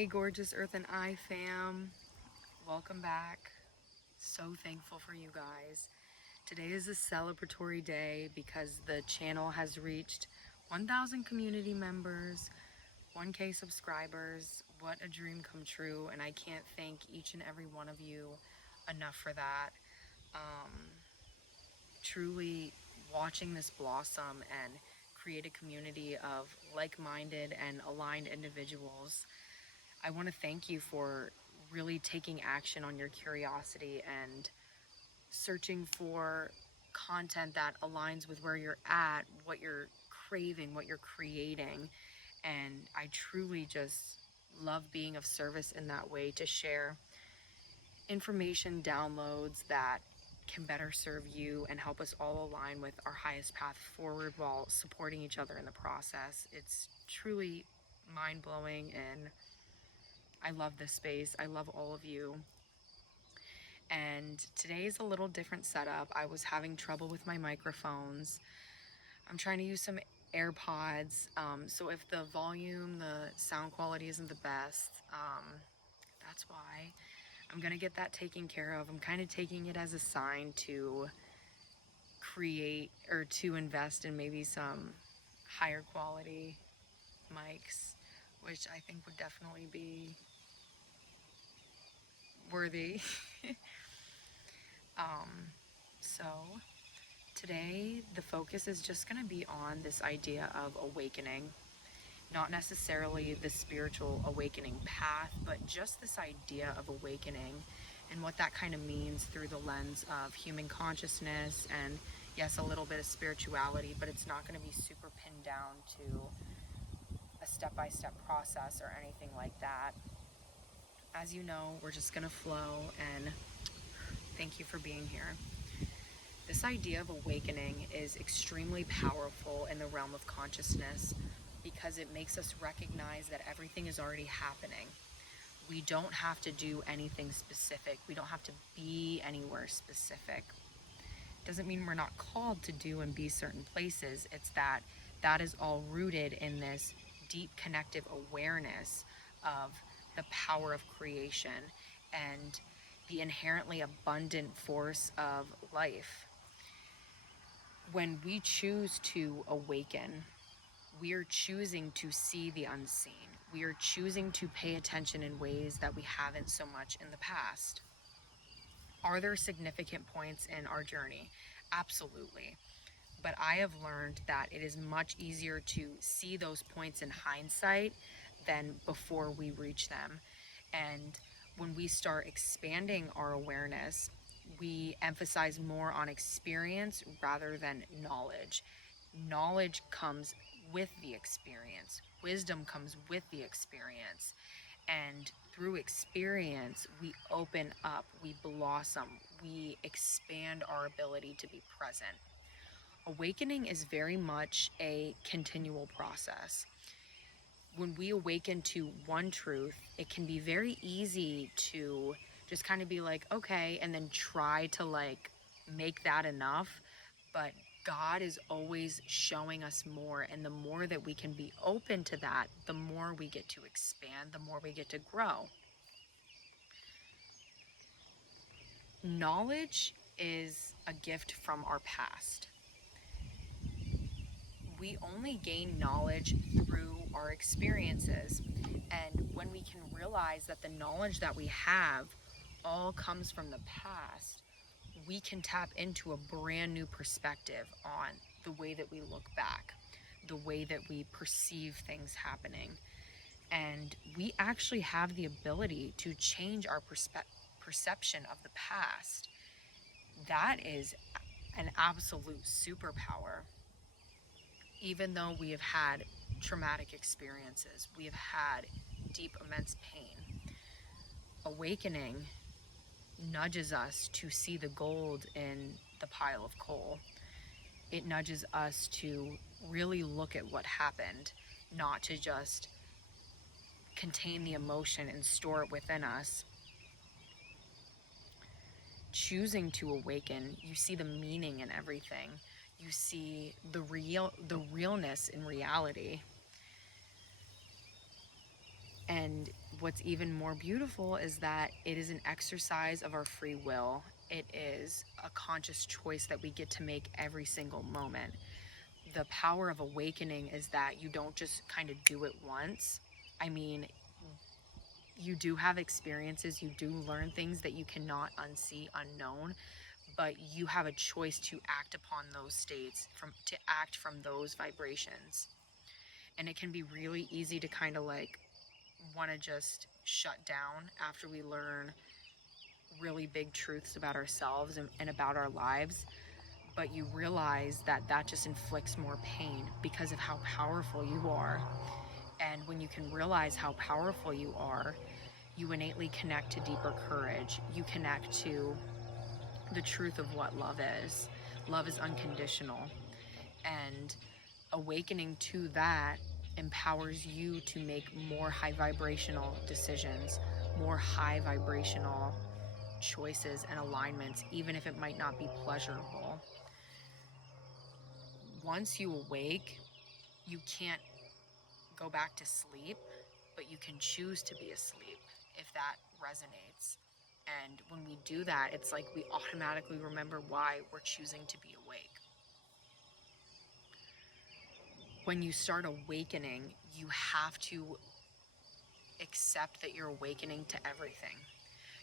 Hey gorgeous Earth and I fam, welcome back. So thankful for you guys. Today is a celebratory day because the channel has reached 1,000 community members, 1K subscribers. What a dream come true, and I can't thank each and every one of you enough for that. Truly watching this blossom and create a community of like-minded and aligned individuals. I want to thank you for really taking action on your curiosity and searching for content that aligns with where you're at, what you're craving, what you're creating. And I truly just love being of service in that way, to share information downloads that can better serve you and help us all align with our highest path forward while supporting each other in the process. It's truly mind-blowing, and I love this space. I love all of you. And today is a little different setup. I was having trouble with my microphones. I'm trying to use some AirPods. So if the volume, the sound quality isn't the best, that's why. I'm gonna get that taken care of. I'm kind of taking it as a sign to create or to invest in maybe some higher quality mics, which I think would definitely be worthy. So today the focus is just going to be on this idea of awakening, not necessarily the spiritual awakening path, but just this idea of awakening and what that kind of means through the lens of human consciousness and, yes, a little bit of spirituality, but it's not going to be super pinned down to a step-by-step process or anything like that. As you know, we're just going to flow, and thank you for being here. This idea of awakening is extremely powerful in the realm of consciousness because it makes us recognize that everything is already happening. We don't have to do anything specific. We don't have to be anywhere specific. Doesn't mean we're not called to do and be certain places. It's that is all rooted in this deep connective awareness of the power of creation and the inherently abundant force of life. When we choose to awaken, we are choosing to see the unseen. We are choosing to pay attention in ways that we haven't so much in the past. Are there significant points in our journey? Absolutely. But I have learned that it is much easier to see those points in hindsight than before we reach them. And when we start expanding our awareness, we emphasize more on experience rather than knowledge. Knowledge comes with the experience. Wisdom comes with the experience. And through experience, we open up, we blossom, we expand our ability to be present. Awakening is very much a continual process. When we awaken to one truth, it can be very easy to just kind of be like, okay, and then try to like make that enough. But God is always showing us more, and the more that we can be open to that, the more we get to expand, the more we get to grow. Knowledge is a gift from our past. We only gain knowledge through our experiences. And when we can realize that the knowledge that we have all comes from the past, we can tap into a brand new perspective on the way that we look back, the way that we perceive things happening. And we actually have the ability to change our perception of the past. That is an absolute superpower. Even though we have had traumatic experiences, we have had deep, immense pain, awakening nudges us to see the gold in the pile of coal. It nudges us to really look at what happened, not to just contain the emotion and store it within us. Choosing to awaken, you see the meaning in everything. You see the realness in reality. And what's even more beautiful is that it is an exercise of our free will. It is a conscious choice that we get to make every single moment. The power of awakening is that you don't just kind of do it once. I mean, you do have experiences, you do learn things that you cannot unsee, unknown, but you have a choice to act upon those states, to act from those vibrations. And it can be really easy to kind of like want to just shut down after we learn really big truths about ourselves and about our lives. But you realize that that just inflicts more pain because of how powerful you are. And when you can realize how powerful you are, you innately connect to deeper courage. You connect to the truth of what love is. Love is unconditional. And awakening to that empowers you to make more high vibrational decisions, more high vibrational choices and alignments, even if it might not be pleasurable. Once you awake, you can't go back to sleep, but you can choose to be asleep if that resonates. And when we do that, it's like we automatically remember why we're choosing to be awake. When you start awakening, you have to accept that you're awakening to everything.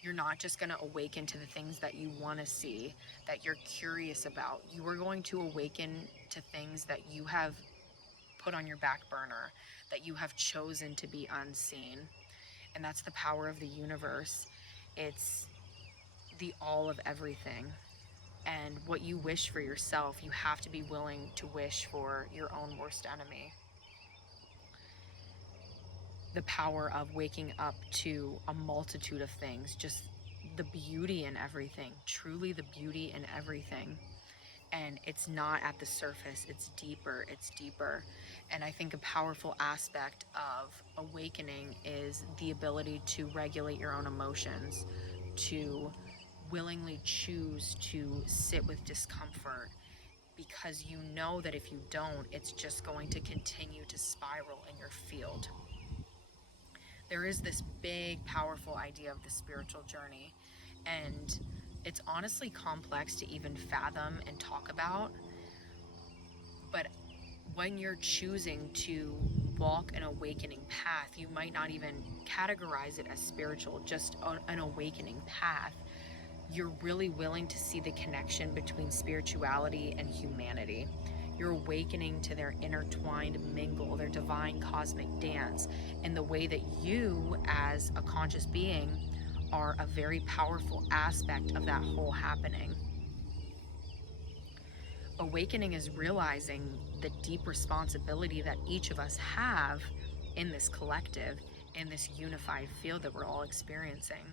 You're not just going to awaken to the things that you want to see, that you're curious about. You are going to awaken to things that you have put on your back burner, that you have chosen to be unseen. And that's the power of the universe. It's the all of everything. And what you wish for yourself, you have to be willing to wish for your own worst enemy. The power of waking up to a multitude of things, just the beauty in everything, truly the beauty in everything. And it's not at the surface, it's deeper, it's deeper. And I think a powerful aspect of awakening is the ability to regulate your own emotions, to willingly choose to sit with discomfort, because you know that if you don't, it's just going to continue to spiral in your field. There is this big, powerful idea of the spiritual journey, and it's honestly complex to even fathom and talk about. But when you're choosing to walk an awakening path, you might not even categorize it as spiritual, just an awakening path. You're really willing to see the connection between spirituality and humanity. You're awakening to their intertwined mingle, their divine cosmic dance, and the way that you, as a conscious being, are a very powerful aspect of that whole happening. Awakening is realizing the deep responsibility that each of us have in this collective, in this unified field that we're all experiencing.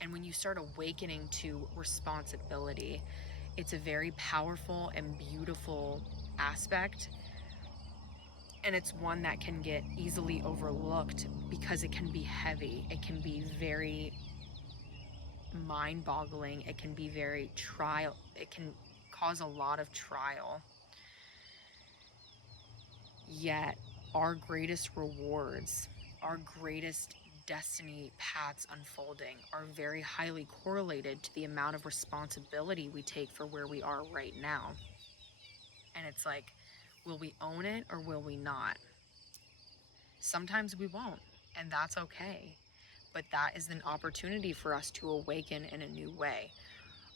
And when you start awakening to responsibility, it's a very powerful and beautiful aspect. And it's one that can get easily overlooked because it can be heavy. It can be very mind-boggling. It can be very trial. It can cause a lot of trial. Yet our greatest rewards, our greatest destiny paths unfolding are very highly correlated to the amount of responsibility we take for where we are right now. And it's like, will we own it or will we not? Sometimes we won't, and that's okay. But that is an opportunity for us to awaken in a new way.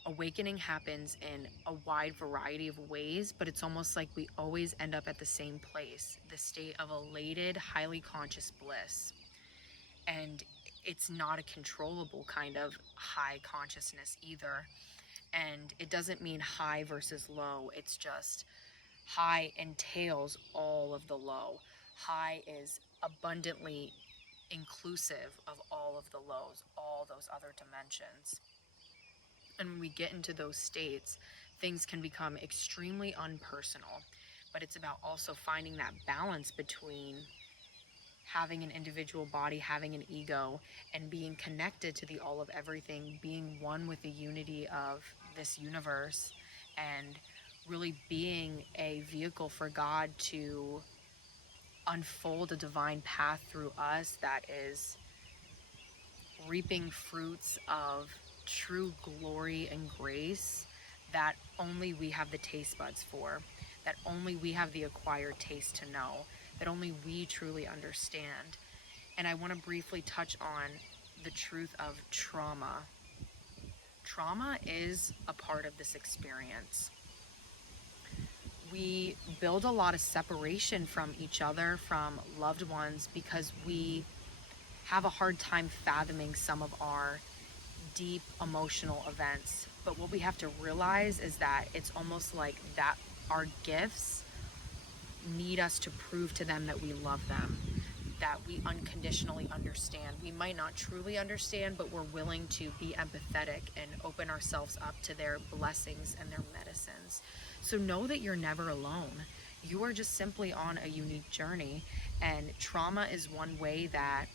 Awakening happens in a wide variety of ways, but it's almost like we always end up at the same place, the state of elated, highly conscious bliss. And it's not a controllable kind of high consciousness either. And it doesn't mean high versus low. It's just high entails all of the low. High is abundantly inclusive of all of the lows, all those other dimensions. And when we get into those states, things can become extremely unpersonal. But it's about also finding that balance between having an individual body, having an ego, and being connected to the all of everything, being one with the unity of this universe, and really being a vehicle for God to unfold a divine path through us that is reaping fruits of true glory and grace that only we have the taste buds for, that only we have the acquired taste to know, that only we truly understand. And I want to briefly touch on the truth of trauma. Trauma is a part of this experience. We build a lot of separation from each other, from loved ones, because we have a hard time fathoming some of our deep emotional events. But what we have to realize is that it's almost like that our gifts need us to prove to them that we love them, that we unconditionally understand. We might not truly understand, but we're willing to be empathetic and open ourselves up to their blessings and their medicines. So know that you're never alone. You are just simply on a unique journey, and trauma is one way that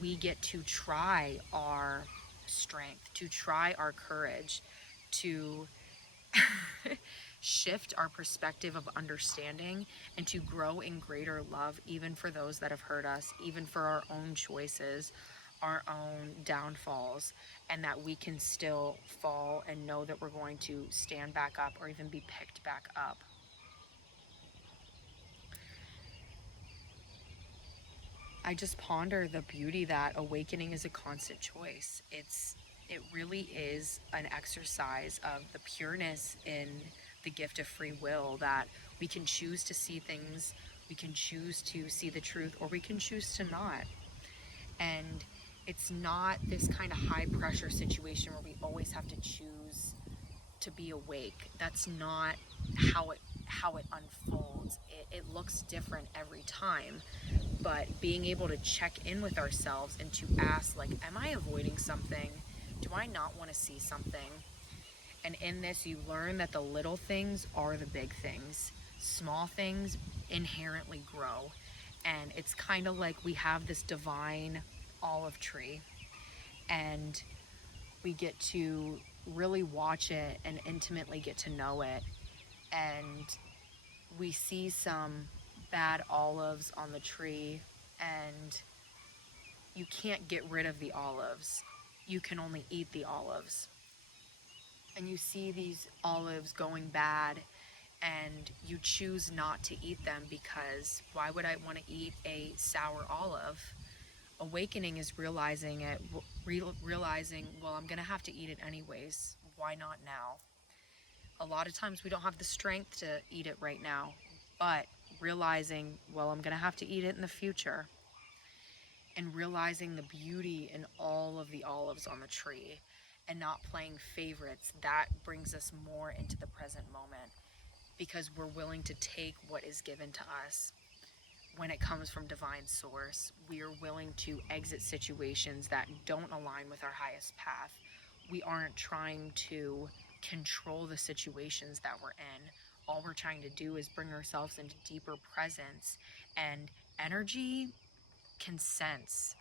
we get to try our strength, to try our courage, to shift our perspective of understanding, and to grow in greater love, even for those that have hurt us, even for our own choices, our own downfalls, and that we can still fall and know that we're going to stand back up or even be picked back up. I just ponder the beauty that awakening is a constant choice. It really is an exercise of the pureness in the gift of free will, that we can choose to see things, we can choose to see the truth, or we can choose to not. And it's not this kind of high pressure situation where we always have to choose to be awake. That's not how it unfolds. It looks different every time. But being able to check in with ourselves and to ask, like, am I avoiding something? Do I not want to see something? And in this, you learn that the little things are the big things. Small things inherently grow. And it's kind of like we have this divine olive tree, and we get to really watch it and intimately get to know it. And we see some bad olives on the tree, and you can't get rid of the olives. You can only eat the olives. And you see these olives going bad, and you choose not to eat them because why would I want to eat a sour olive? Awakening is realizing it, realizing, well, I'm going to have to eat it anyways. Why not now? A lot of times we don't have the strength to eat it right now, but realizing, well, I'm going to have to eat it in the future. And realizing the beauty in all of the olives on the tree and not playing favorites, that brings us more into the present moment, because we're willing to take what is given to us. When it comes from divine source, we are willing to exit situations that don't align with our highest path. We aren't trying to control the situations that we're in. All we're trying to do is bring ourselves into deeper presence, and energy can sense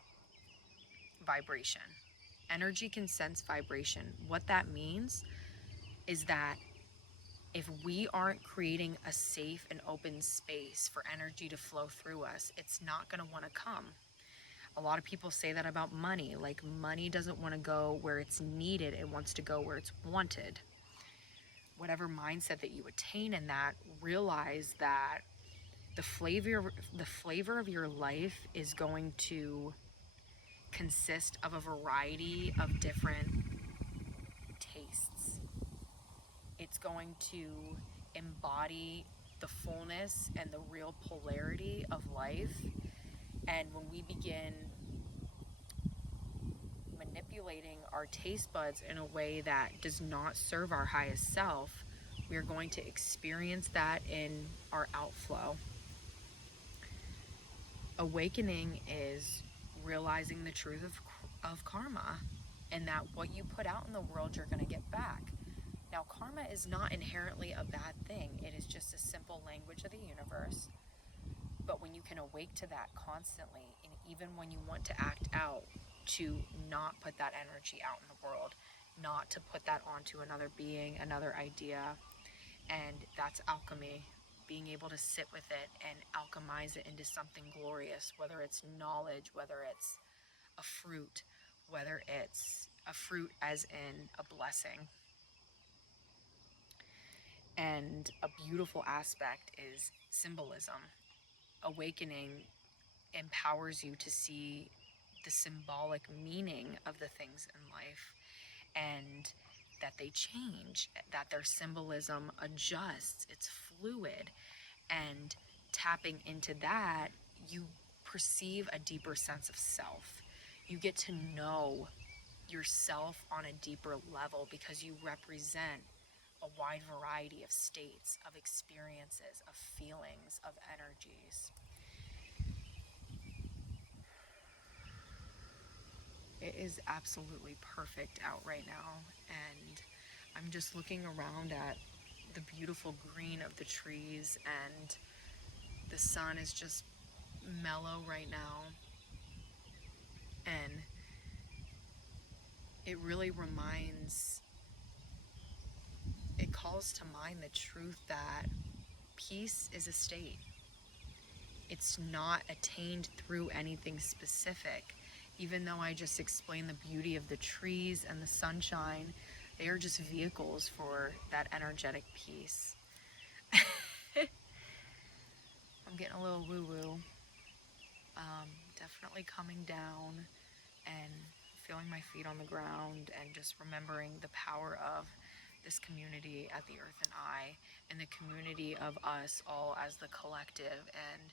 vibration. Energy can sense vibration. What that means is that if we aren't creating a safe and open space for energy to flow through us, it's not going to want to come. A lot of people say that about money. Like, money doesn't want to go where it's needed, it wants to go where it's wanted. Whatever mindset that you attain in that, realize that the flavor of your life is going to consist of a variety of different tastes. It's going to embody the fullness and the real polarity of life. And when we begin manipulating our taste buds in a way that does not serve our highest self, we are going to experience that in our outflow. Awakening is realizing the truth of karma, and that what you put out in the world, you're going to get back. Now, karma is not inherently a bad thing. It is just a simple language of the universe. But when you can awake to that constantly, and even when you want to act out, to not put that energy out in the world, not to put that onto another being, another idea, and that's alchemy. Being able to sit with it and alchemize it into something glorious, whether it's knowledge, whether it's a fruit, whether it's a fruit as in a blessing. And a beautiful aspect is symbolism. Awakening empowers you to see the symbolic meaning of the things in life, and that they change, that their symbolism adjusts, it's fluid. And tapping into that, you perceive a deeper sense of self. You get to know yourself on a deeper level because you represent a wide variety of states, of experiences, of feelings, of energies. It is absolutely perfect out right now, and I'm just looking around at the beautiful green of the trees, and the sun is just mellow right now, and it really it calls to mind the truth that peace is a state. It's not attained through anything specific. Even though I just explained the beauty of the trees and the sunshine, they are just vehicles for that energetic peace. I'm getting a little woo-woo. Definitely coming down and feeling my feet on the ground and just remembering the power of this community at the Earth and I, and the community of us all as the collective, and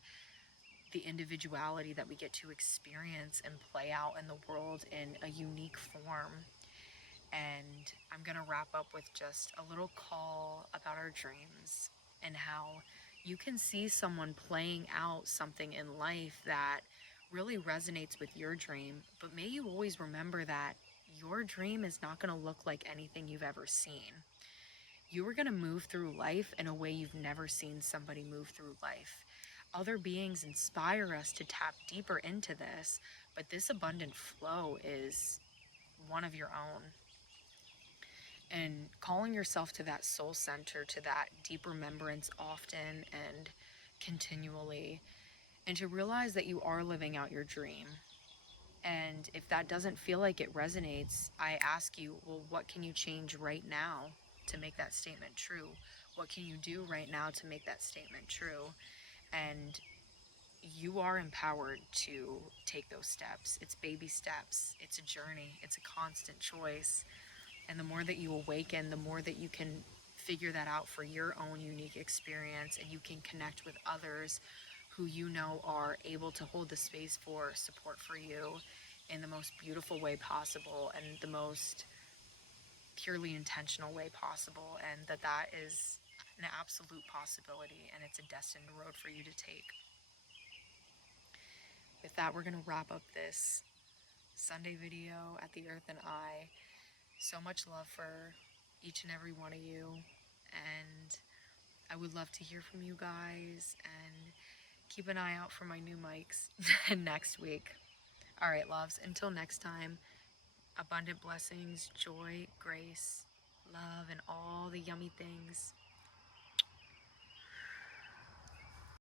the individuality that we get to experience and play out in the world in a unique form. And I'm going to wrap up with just a little call about our dreams, and how you can see someone playing out something in life that really resonates with your dream, but may you always remember that your dream is not going to look like anything you've ever seen. You are going to move through life in a way you've never seen somebody move through life. Other beings inspire us to tap deeper into this, but this abundant flow is one of your own. And calling yourself to that soul center, to that deep remembrance often and continually, and to realize that you are living out your dream. And if that doesn't feel like it resonates, I ask you, well, what can you change right now to make that statement true? What can you do right now to make that statement true? And you are empowered to take those steps. It's baby steps. It's a journey. It's a constant choice. And the more that you awaken, the more that you can figure that out for your own unique experience, and you can connect with others who you know are able to hold the space for support for you in the most beautiful way possible, and the most purely intentional way possible, and that is an absolute possibility, and it's a destined road for you to take. With that, we're going to wrap up this Sunday video at the Earth and I. So much love for each and every one of you, and I would love to hear from you guys, and keep an eye out for my new mics next week. All right, loves, until next time, abundant blessings, joy, grace, love, and all the yummy things.